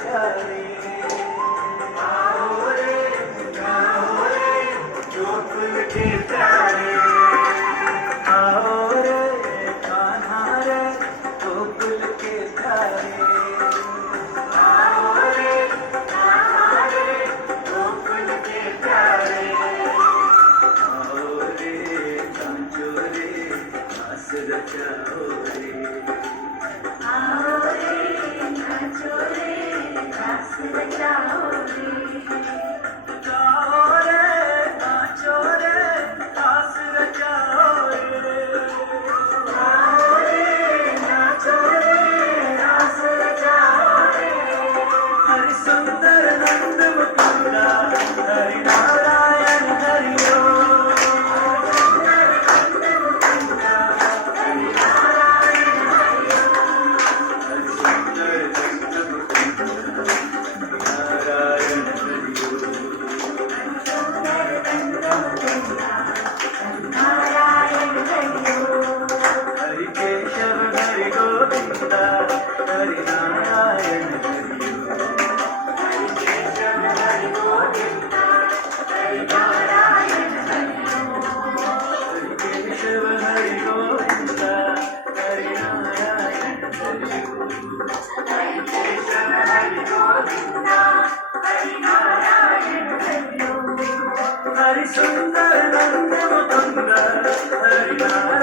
प्यारे आओ रे गोकुल के प्यारे आओ रे कान्हा रे गोकुल के प्यारे आओ रे कान्हा रे गोकुल के प्यारे आओ रे कांचो रे हंस रचाओ रे आओ रे कांचो रे हंस रचाओ रे जाओ रे कांचो रे हंस रचाओ रे आओ रे कांचो रे हंस रचाओ रे हरि सुंदर नंद मुकुंदा हरि नारायण हरि हरि केशव हरि गोविंदा हरि नारायण हरि केशव हरि गोविंदा हरि नारायण हरि केशव हरि गोविंदा हरि नारायण हरि केशव हरि गोविंदा हरि नारायण हरि सुंदर नंद मुकुंद हरि नारायण